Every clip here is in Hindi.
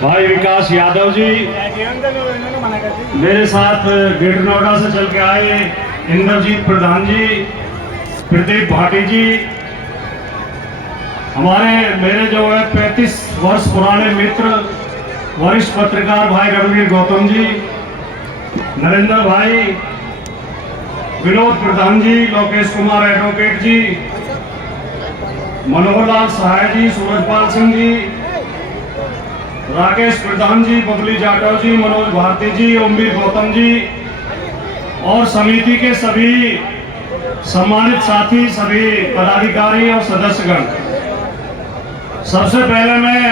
भाई विकास यादव जी, मेरे साथ ग्रेटर नोएडा से चल के आए इंद्रजीत प्रधान जी, प्रदीप भाटी जी, मेरे जो है 35 वर्ष पुराने मित्र वरिष्ठ पत्रकार भाई रणवीर गौतम जी, नरेंद्र भाई, विनोद प्रधान जी, लोकेश कुमार एडवोकेट जी, मनोहर लाल सहाय जी, सूरजपाल सिंह जी, राकेश प्रधान जी, बबली जाटव जी, मनोज भारती जी, ओमवीर गौतम जी और समिति के सभी सम्मानित साथी, सभी पदाधिकारी और सदस्यगण। सबसे पहले मैं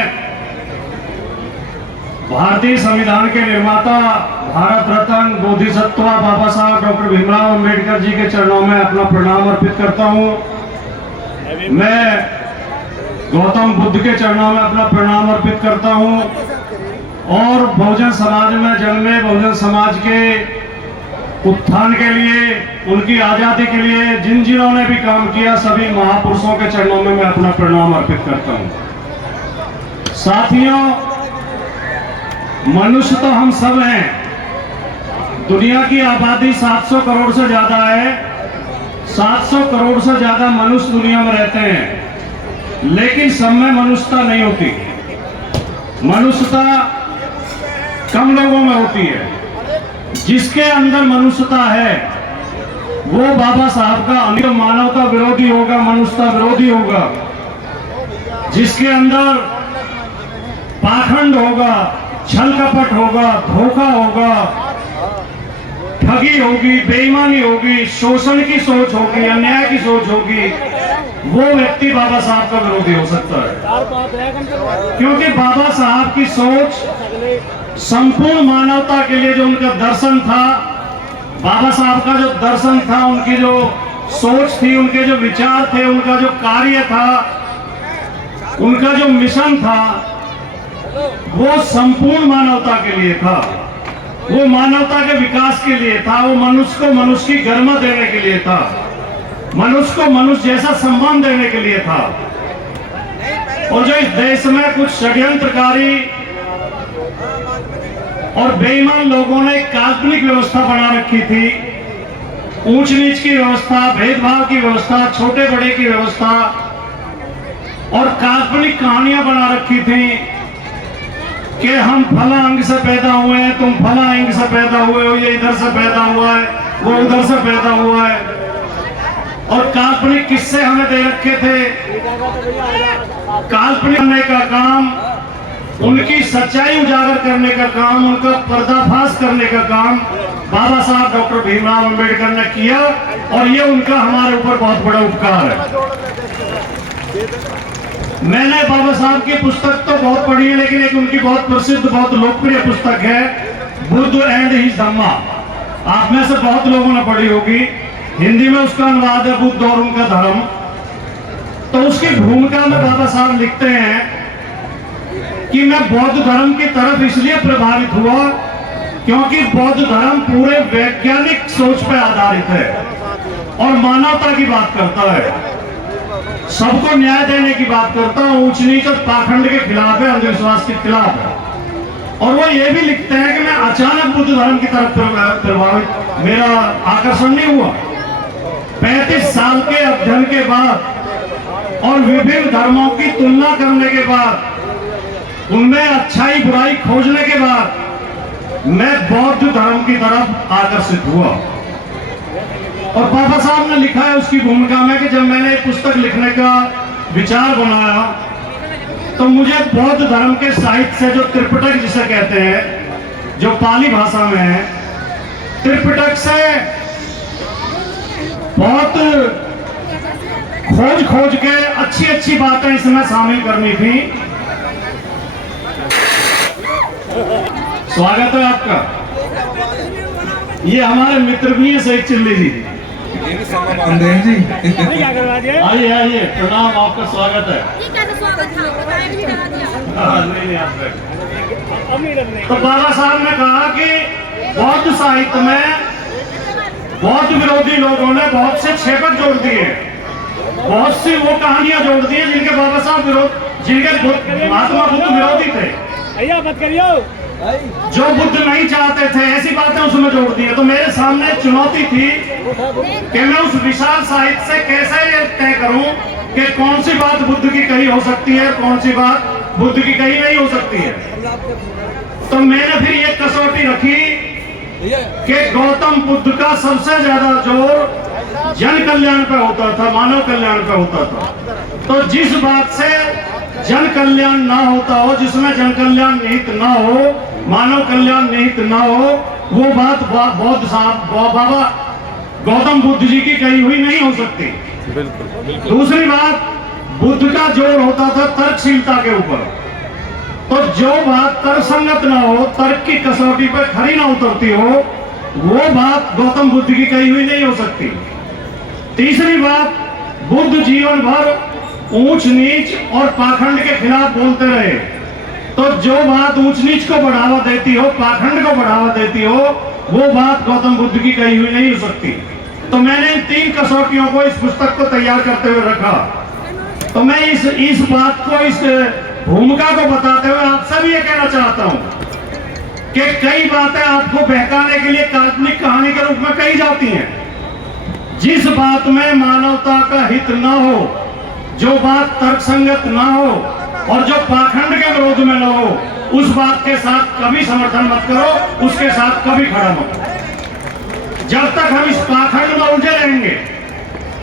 भारतीय संविधान के निर्माता, भारत रत्न बोधिसत्व बाबा साहब डॉक्टर भीमराव अंबेडकर जी के चरणों में अपना प्रणाम अर्पित करता हूं। मैं गौतम बुद्ध के चरणों में अपना प्रणाम अर्पित करता हूं और बहुजन समाज में जन्मे बहुजन समाज के उत्थान के लिए, उनकी आजादी के लिए जिन्होंने भी काम किया, सभी महापुरुषों के चरणों में मैं अपना प्रणाम अर्पित करता हूं। साथियों, मनुष्य तो हम सब हैं। दुनिया की आबादी 700 करोड़ से ज्यादा है। 700 करोड़ से ज्यादा मनुष्य दुनिया में रहते हैं, लेकिन सब में मनुष्यता नहीं होती। मनुष्यता कम लोगों में होती है। जिसके अंदर मनुष्यता है वो बाबा साहब का अनिल मानवता विरोधी होगा, मनुष्यता विरोधी होगा। जिसके अंदर पाखंड होगा, छल कपट होगा, धोखा होगा, ठगी होगी, बेईमानी होगी, शोषण की सोच होगी, अन्याय की सोच होगी, वो व्यक्ति बाबा साहब का विरोधी हो सकता है। क्योंकि बाबा साहब की सोच संपूर्ण मानवता के लिए, जो उनका दर्शन था, बाबा साहब का जो दर्शन था, उनकी जो सोच थी, उनके जो विचार थे, उनका जो कार्य था, उनका जो मिशन था, वो संपूर्ण मानवता के लिए था। वो मानवता के विकास के लिए था। वो मनुष्य को मनुष्य की गरिमा देने के लिए था। मनुष्य को मनुष्य जैसा सम्मान देने के लिए था। और जो इस देश में कुछ षड्यंत्रकारी और बेईमान लोगों ने काल्पनिक व्यवस्था बना रखी थी, ऊंच नीच की व्यवस्था, भेदभाव की व्यवस्था, छोटे बड़े की व्यवस्था और काल्पनिक कहानियां बना रखी थी कि हम फला अंग से पैदा हुए हैं, तुम फला अंग से पैदा हुए हो, ये इधर से पैदा हुआ है, वो उधर से पैदा हुआ है। और काल्पनिक किस्से हमें दे रखे थे। काल्पनिक करने का काम, उनकी सच्चाई उजागर करने का काम, उनका पर्दाफाश करने का काम बाबा साहब डॉक्टर भीमराव अंबेडकर ने किया। और ये उनका हमारे ऊपर बहुत बड़ा उपकार है। मैंने बाबा साहब की पुस्तक तो बहुत पढ़ी है, लेकिन एक उनकी बहुत प्रसिद्ध, बहुत लोकप्रिय पुस्तक है बुद्ध एंड हिज धम्मा। आप में से बहुत लोगों ने पढ़ी होगी। हिंदी में उसका अनुवाद है बुद्ध और उनका धर्म। तो उसकी भूमिका में बाबा साहब लिखते हैं कि मैं बौद्ध धर्म की तरफ इसलिए प्रभावित हुआ क्योंकि बौद्ध धर्म पूरे वैज्ञानिक सोच पर आधारित है और मानवता की बात करता है, सबको न्याय देने की बात करता है, ऊंच नीच और पाखंड के खिलाफ है, अंधविश्वास के खिलाफ है। और वो ये भी लिखते हैं कि मैं अचानक बुद्ध धर्म की तरफ प्रभावित, मेरा आकर्षण नहीं हुआ। 35 साल के अध्ययन के बाद और विभिन्न धर्मों की तुलना करने के बाद, उनमें अच्छाई बुराई खोजने के बाद मैं बौद्ध धर्म की तरफ आकर्षित हुआ। और बाबा साहब ने लिखा है उसकी भूमिका में कि जब मैंने पुस्तक लिखने का विचार बनाया तो मुझे बौद्ध धर्म के साहित्य से, जो त्रिपिटक जिसे कहते हैं, जो पाली भाषा में है, त्रिपिटक से बहुत खोज के अच्छी बातें इसमें शामिल करनी थी। स्वागत है आपका। ये हमारे मित्र भी है सही चिल्ली जी। जी आइए आइए, प्रणाम, आपका स्वागत है। तो बाबा साहब ने कहा कि बौद्ध साहित्य में बौद्ध विरोधी लोगों ने बहुत से छेपक जोड़ दिए, बहुत सी वो कहानियां जोड़ दी जिनके बाबा साहब विरोध, जिनके महात्मा बुद्ध विरोधी थे। भैया मत करियो। जो बुद्ध नहीं चाहते थे ऐसी बातें उसमें जोड़ दी है। तो मेरे सामने चुनौती थी कि मैं उस विशाल साहित्य से कैसे ये तय करूं कि कौन सी बात बुद्ध की कही हो सकती है, कौन सी बात बुद्ध की कही नहीं हो सकती है। तो मैंने फिर ये कसौटी रखी कि गौतम बुद्ध का सबसे ज्यादा जोर जन कल्याण पे होता था, मानव कल्याण पे होता था। तो जिस बात से जन कल्याण ना होता हो, जिसमें जन कल्याण निहित ना हो, मानव कल्याण निहित ना हो, वो बात बौद्ध साहब बाबा गौतम बुद्ध जी की कही हुई नहीं हो सकती। दूसरी बात, बुद्ध का जोर होता था तर्कशीलता के ऊपर। तो जो बात तर्कसंगत ना हो, तर्क की कसौटी पर खरी ना उतरती हो, वो बात गौतम बुद्ध की कही हुई नहीं हो सकती। तीसरी बात, बुद्ध जीवन भर ऊंच नीच और पाखंड के खिलाफ बोलते रहे। तो जो बात ऊंच नीच को बढ़ावा देती हो, पाखंड को बढ़ावा देती हो, वो बात गौतम बुद्ध की कही हुई नहीं हो सकती। तो मैंने इन 3 कसौटियों को इस पुस्तक को तैयार करते हुए रखा। तो मैं इस बात को, इस भूमिका को बताते हुए आपसे भी ये कहना चाहता हूं कि कई बातें आपको बहकाने के लिए काल्पनिक कहानी के रूप में कही जाती हैं। जिस बात में मानवता का हित ना हो, जो बात तर्कसंगत ना हो और जो पाखंड के विरोध में ना हो, उस बात के साथ कभी समर्थन मत करो, उसके साथ कभी खड़ा मत करो। जब तक हम इस पाखंड में उलझे रहेंगे,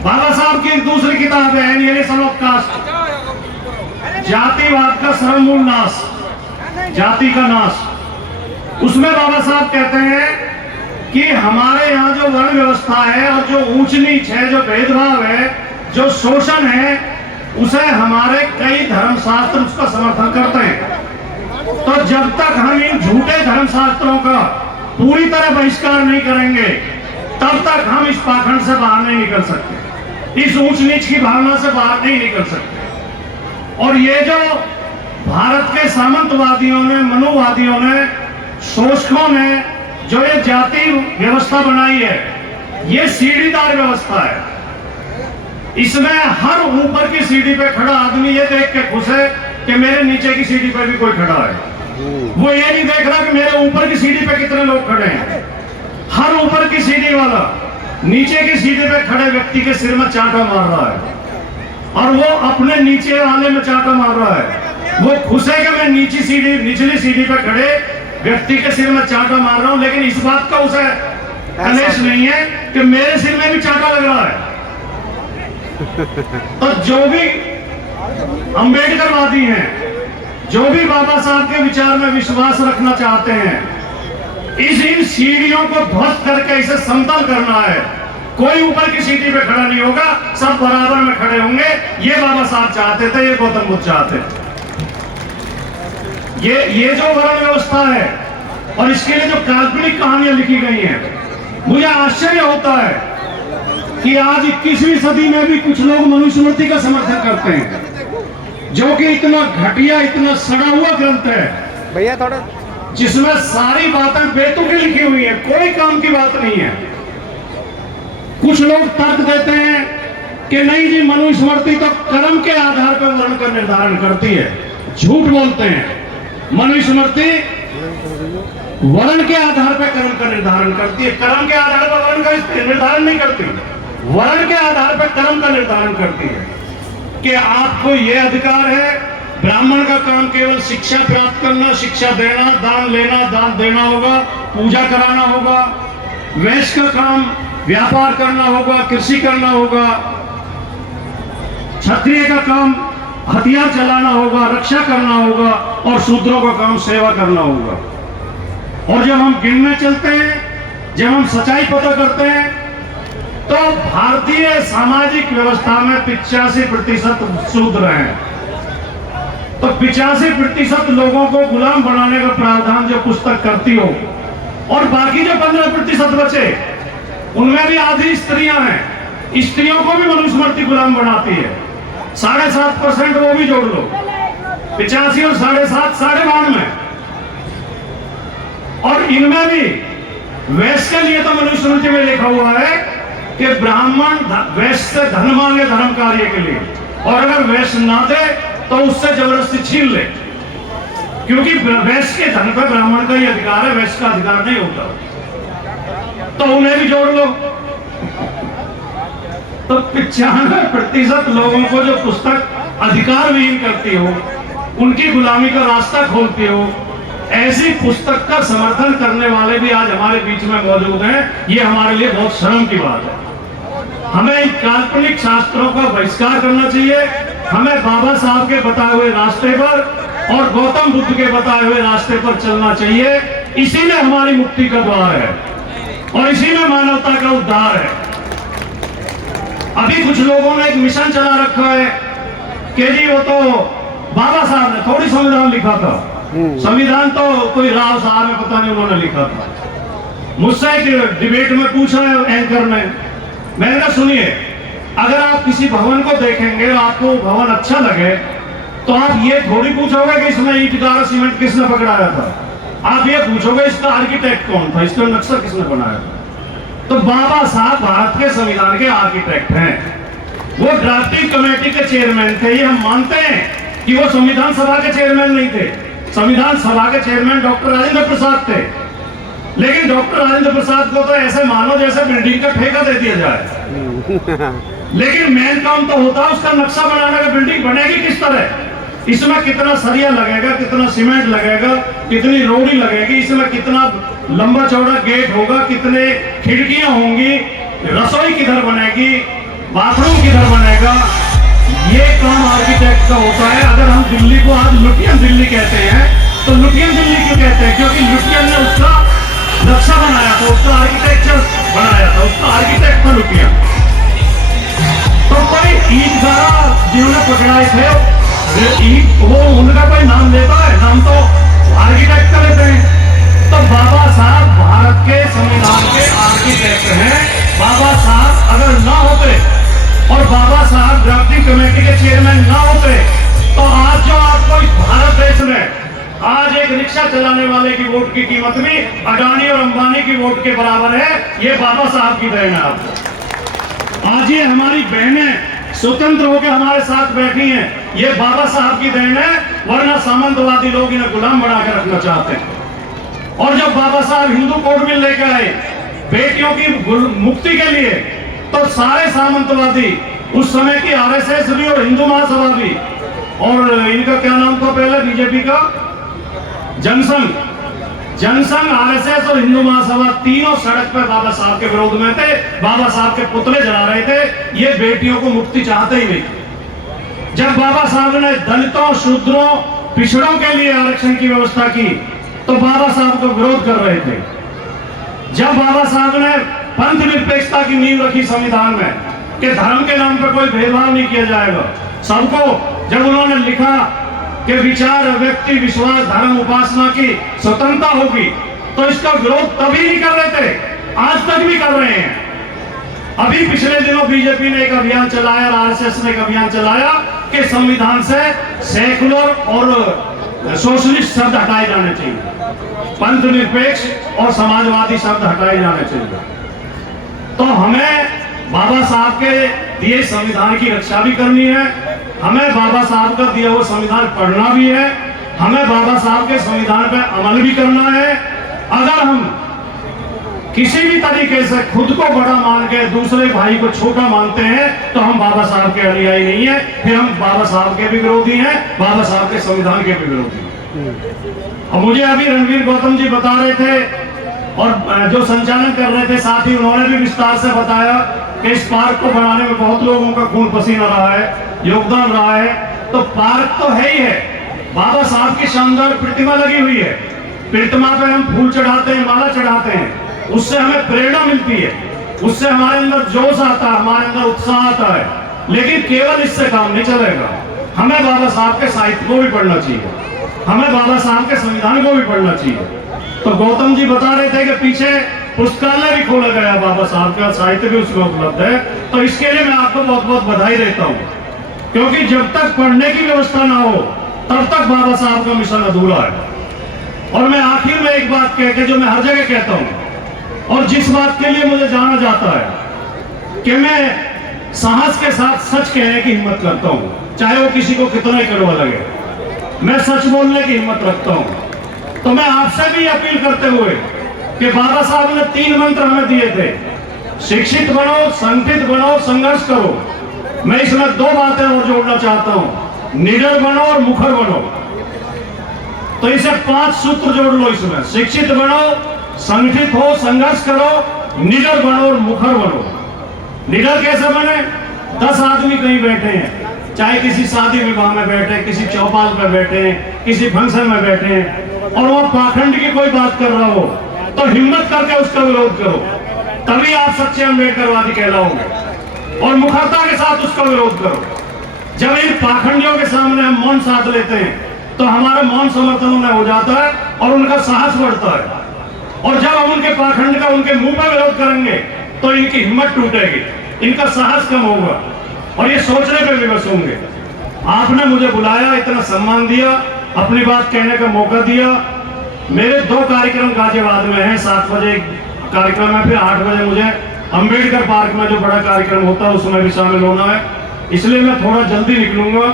बाबा साहब की एक दूसरी किताब है एनिहिलेशन ऑफ कास्ट, जातिवाद का सर्वमूल नाश, जाति का नाश। उसमें बाबा साहब कहते हैं कि हमारे यहाँ जो वर्ण व्यवस्था है और जो ऊंच नीच है, जो भेदभाव है, जो शोषण है, उसे हमारे कई धर्मशास्त्र उसका समर्थन करते हैं। तो जब तक हम इन झूठे धर्मशास्त्रों का पूरी तरह बहिष्कार नहीं करेंगे, तब तक हम इस पाखंड से बाहर नहीं निकल सकते, इस ऊंच नीच की भावना से बाहर नहीं निकल सकते। और ये जो भारत के सामंतवादियों ने, मनुवादियों ने, शोषकों ने जो ये जाति व्यवस्था बनाई है, ये सीढ़ीदार व्यवस्था है। इसमें हर ऊपर की सीढ़ी पे खड़ा आदमी ये देख के खुश है कि मेरे नीचे की सीढ़ी पे भी कोई खड़ा है। वो ये नहीं देख रहा कि मेरे ऊपर की सीढ़ी पे कितने लोग खड़े हैं। हर ऊपर की सीढ़ी वाला नीचे की सीढ़ी पे खड़े व्यक्ति के सिर में चांटा मार रहा है और वो अपने नीचे वाले में चांटा मार रहा है। वो खुश है कि मैं निचली सीढ़ी पे खड़े व्यक्ति के सिर में चांटा मार रहा हूं, लेकिन इस बात का उसे कलेश नहीं है कि मेरे सिर में भी चांटा लग रहा है। तो जो भी अंबेडकरवादी हैं, जो भी बाबा साहब के विचार में विश्वास रखना चाहते हैं, इन सीढ़ियों को ध्वस्त करके इसे समतल करना है। कोई ऊपर की सीढ़ी पे खड़ा नहीं होगा, सब बराबर में खड़े होंगे। ये बाबा साहब चाहते थे, ये गौतम बुद्ध चाहते थे। ये जो वर्ण व्यवस्था है और इसके लिए जो काल्पनिक कहानियां लिखी गई हैं, मुझे आश्चर्य होता है कि आज 21वीं सदी में भी कुछ लोग मनुस्मृति का समर्थन करते हैं, जो कि इतना घटिया, इतना सड़ा हुआ ग्रंथ है भैया थोड़ा, जिसमें सारी बातें बेतुकी लिखी हुई है, कोई काम की बात नहीं है। कुछ लोग तर्क देते हैं कि नहीं जी, मनुस्मृति तो कर्म के आधार पर वर्ण का निर्धारण करती है। झूठ बोलते हैं। मनुस्मृति वर्ण के आधार पर कर्म का निर्धारण करती है, कर्म के आधार पर वर्ण का निर्धारण नहीं करती। वर्ण के आधार पर कर्म का निर्धारण करती है कि आपको यह अधिकार है। ब्राह्मण का काम केवल शिक्षा प्राप्त करना, शिक्षा देना, दान लेना, दान देना होगा, पूजा कराना होगा। वैश्य का काम व्यापार करना होगा, कृषि करना होगा। क्षत्रिय का काम हथियार चलाना होगा, रक्षा करना होगा, और शूद्रों का काम सेवा करना होगा। और जब हम गिनने चलते हैं, जब हम सच्चाई पता करते हैं, तो भारतीय सामाजिक व्यवस्था में 85% शूद्र हैं। तो 85% लोगों को गुलाम बनाने का प्रावधान जो पुस्तक करती हो, और बाकी जो 15% बचे, उनमें भी आधी स्त्रियां हैं। स्त्रियों को भी मनुस्मृति गुलाम बनाती है। 7.5% वो भी जोड़ लो, 85 और 7.5 92। और इनमें भी वैश्य के लिए तो मनुस्मृति में लिखा हुआ है कि ब्राह्मण वैश्य से धन मांगे धर्म कार्य के लिए, और अगर वैश्य ना दे तो उससे जबरदस्ती छीन ले। क्योंकि वैश्य के धन पर ब्राह्मण का ही अधिकार है, वैश्य का अधिकार नहीं होता। तो उन्हें भी जोड़ लो। तो 95% लोगों को जो पुस्तक अधिकार विहीन करती हो, उनकी गुलामी का रास्ता खोलती हो, ऐसी पुस्तक का समर्थन करने वाले भी आज हमारे बीच में मौजूद हैं। ये हमारे लिए बहुत शर्म की बात है। हमें इन काल्पनिक शास्त्रों का बहिष्कार करना चाहिए। हमें बाबा साहब के बताए हुए रास्ते पर और गौतम बुद्ध के बताए हुए रास्ते पर चलना चाहिए। इसी में हमारी मुक्ति का द्वार है और इसी में मानवता का उद्धार है। अभी कुछ लोगों ने एक मिशन चला रखा है कि जी वो तो बाबा साहब ने थोड़ी संविधान लिखा था, संविधान तो कोई राव साहब ने पता नहीं उन्होंने लिखा था। मुझसे एक डिबेट में पूछा है एंकर ने, मैंने कहा सुनिए, अगर आप किसी भवन को देखेंगे और आपको भवन अच्छा लगे तो आप ये थोड़ी पूछोगे कि इसमें ईंट गारा सीमेंट किसने पकड़ाया था, आप ये पूछोगे इसका आर्किटेक्ट कौन था, इसका नक्शा किसने बनाया था। तो बाबा साहब भारत के संविधान के आर्किटेक्ट हैं, वो ड्राफ्टिंग कमेटी के चेयरमैन थे। ये हम मानते हैं कि वो संविधान सभा के चेयरमैन नहीं थे। संविधान सभा के चेयरमैन डॉक्टर राजेंद्र प्रसाद थे, लेकिन डॉक्टर राजेंद्र प्रसाद को तो ऐसे मानो जैसे बिल्डिंग का ठेका दे दिया जाए। लेकिन मेन काम तो होता है उसका नक्शा बनाने का, बिल्डिंग बनेगी किस तरह, इसमें कितना सरिया लगेगा, कितना सीमेंट लगेगा, कितनी रोड़ी लगेगी, इसमें कितना लंबा चौड़ा गेट होगा, कितने खिड़कियां होंगी, रसोई किधर बनेगी, बाथरूम किधर बनेगा, ये काम आर्किटेक्ट का होता है। अगर हम दिल्ली को आज लुटियन दिल्ली कहते हैं तो लुटियन दिल्ली क्यों कहते हैं? क्योंकि लुटियन ने उसका नक्शा बनाया था, उसका आर्किटेक्चर बनाया था, उसका आर्किटेक्ट था लुटियन। तो कोई ईंट गारा जिन्होंने पकड़ाए थे वो उनका कोई नाम लेता है? नाम तो आर्किटेक्ट का लेते हैं। तो बाबा साहब भारत के संविधान के आर्किटेक्ट हैं। बाबा साहब अगर ना होते और बाबा साहब ड्राफ्टिंग कमेटी के चेयरमैन ना होते तो आज जो आपको इस भारत देश में आज एक रिक्शा चलाने वाले की वोट की कीमत भी अडानी और अंबानी की वोट के बराबर है। ये बाबा साहब की देन है। आपको आज ये हमारी बहनें स्वतंत्र होकर हमारे साथ बैठी हैं, ये बाबा साहब की देन है, वरना सामंतवादी लोग इन्हें गुलाम बना के रखना चाहते हैं। और जब बाबा साहब हिंदू कोड बिल लेकर आए बेटियों की मुक्ति के लिए, तो सारे सामंतवादी उस समय की आरएसएस भी और हिंदू महासभा भी और इनका क्या नाम था पहले बीजेपी का, जनसंघ, आरएसएस और हिंदू महासभा तीनों सड़क पर बाबा साहब के विरोध में थे। बाबा साहब के पुतले जला रहे थे। ये बेटियों को मुक्ति चाहते ही नहीं। जब बाबा साहब ने दलितों, शूद्रों, पिछड़ों के लिए आरक्षण की व्यवस्था की तो बाबा साहब को विरोध कर रहे थे। जब बाबा साहब ने पंथ निरपेक्षता की नींव रखी संविधान में कि धर्म के नाम पर कोई भेदभाव नहीं किया जाएगा सबको, जब उन्होंने लिखा कि विचार, व्यक्ति, विश्वास, धर्म, उपासना की स्वतंत्रता होगी, तो इसका विरोध तभी नहीं कर रहे थे, आज तक भी कर रहे हैं। अभी पिछले दिनों बीजेपी ने एक अभियान चलाया और आरएसएस ने एक अभियान चलाया कि संविधान से सेकुलर और सोशलिस्ट शब्द हटाए जाने चाहिए, पंथ निरपेक्ष और समाजवादी शब्द हटाए जाने चाहिए। तो हमें बाबा साहब के दिए संविधान की रक्षा भी करनी है, हमें बाबा साहब का दिया हुआ संविधान पढ़ना भी है, हमें बाबा साहब के संविधान पर अमल भी करना है। अगर हम किसी भी तरीके से खुद को बड़ा मान के दूसरे भाई को छोटा मानते हैं तो हम बाबा साहब के अनुयायी नहीं है, फिर हम बाबा साहब के भी विरोधी हैं, बाबा साहब के संविधान के भी विरोधी हैं। और मुझे अभी रणवीर गौतम जी बता रहे थे और जो संचालन कर रहे थे साथ ही उन्होंने भी विस्तार से बताया कि इस पार्क को बनाने में बहुत लोगों का खून पसीना रहा है, योगदान रहा है। तो पार्क तो है ही है, बाबा साहब की शानदार प्रतिमा लगी हुई है, प्रतिमा पे हम फूल चढ़ाते हैं, माला चढ़ाते हैं, उससे हमें प्रेरणा मिलती है, उससे हमारे अंदर जोश आता है, हमारे अंदर उत्साह आता है। लेकिन केवल इससे काम नहीं चलेगा, हमें बाबा साहब के साहित्य को भी पढ़ना चाहिए, हमें बाबा साहब के संविधान को भी पढ़ना चाहिए। तो गौतम जी बता रहे थे कि पीछे पुस्तकालय भी खोला गया बाबा साहब का, साहित्य भी उसमें उपलब्ध है। तो इसके लिए मैं आपको बहुत बहुत बधाई देता हूँ, क्योंकि जब तक पढ़ने की व्यवस्था ना हो तब तक बाबा साहब का मिशन अधूरा है। और मैं आखिर में एक बात कह के जो मैं हर जगह कहता हूँ और जिस बात के लिए मुझे जाना जाता है कि मैं साहस के साथ सच कहने की हिम्मत करता हूँ, चाहे वो किसी को कितना ही कड़वा लगे। मैं सच बोलने की हिम्मत रखता हूं। तो मैं आपसे भी अपील करते हुए कि बाबा साहब ने 3 मंत्र हमें दिए थे, शिक्षित बनो, संगठित बनो, संघर्ष करो। मैं इसमें 2 बातें और जोड़ना चाहता हूं, निडर बनो और मुखर बनो। तो इसे 5 सूत्र जोड़ लो इसमें, शिक्षित बनो, संगठित हो, संघर्ष करो, निडर बनो और मुखर बनो। निडर कैसे बने? 10 आदमी कहीं बैठे हैं, चाहे किसी शादी विवाह में बैठे, किसी चौपाल पर बैठे हैं, किसी फंक्शन में बैठे हैं, और वो पाखंड की कोई बात कर रहा हो तो हिम्मत करके उसका विरोध करो, तभी आप सच्चे अम्बेडकरवादी कहलाओगे। और मुखरता के साथ उसका विरोध करो। जब इन पाखंडियों के सामने हम मौन साध लेते हैं तो हमारा मौन समर्थन उन्हें हो जाता है और उनका साहस बढ़ता है। और जब हम उनके पाखंड का उनके मुंह पर विरोध करेंगे तो इनकी हिम्मत टूटेगी, इनका साहस कम होगा और ये सोचने पे विवश होंगे। आपने मुझे बुलाया, इतना सम्मान दिया, अपनी बात कहने का मौका दिया। मेरे 2 कार्यक्रम गाजियाबाद में हैं, 7 बजे कार्यक्रम है, फिर 8 बजे मुझे अंबेडकर पार्क में जो बड़ा कार्यक्रम होता है उसमें भी शामिल होना है, इसलिए मैं थोड़ा जल्दी निकलूंगा।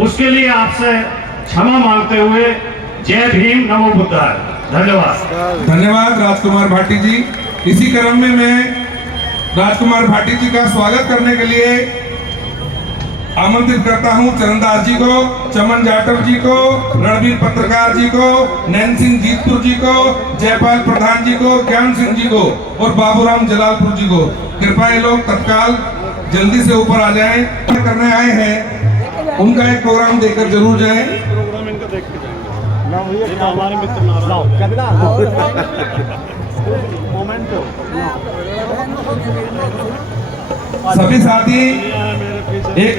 उसके लिए आपसे क्षमा मांगते हुए जय भीम, नमो बुद्धाय। धन्यवाद। धन्यवाद राजकुमार भाटी जी। इसी क्रम में मैं राजकुमार भाटी जी का स्वागत करने के लिए आमंत्रित करता हूं चरणदास जी को, चमन जाटव जी को, रणवीर पत्रकार जी को, नैन सिंह जीतपुर जी को, जयपाल प्रधान जी को, ज्ञान सिंह जी को और बाबूराम जलालपुर जी को। कृपया ये लोग तत्काल जल्दी से ऊपर आ जाएं। करने आए हैं उनका एक प्रोग्राम देखकर जरूर जाएं। प्रोग्राम इनका देख के जाएंगे। हमारे मित्र मोमेंट सभी साथी एक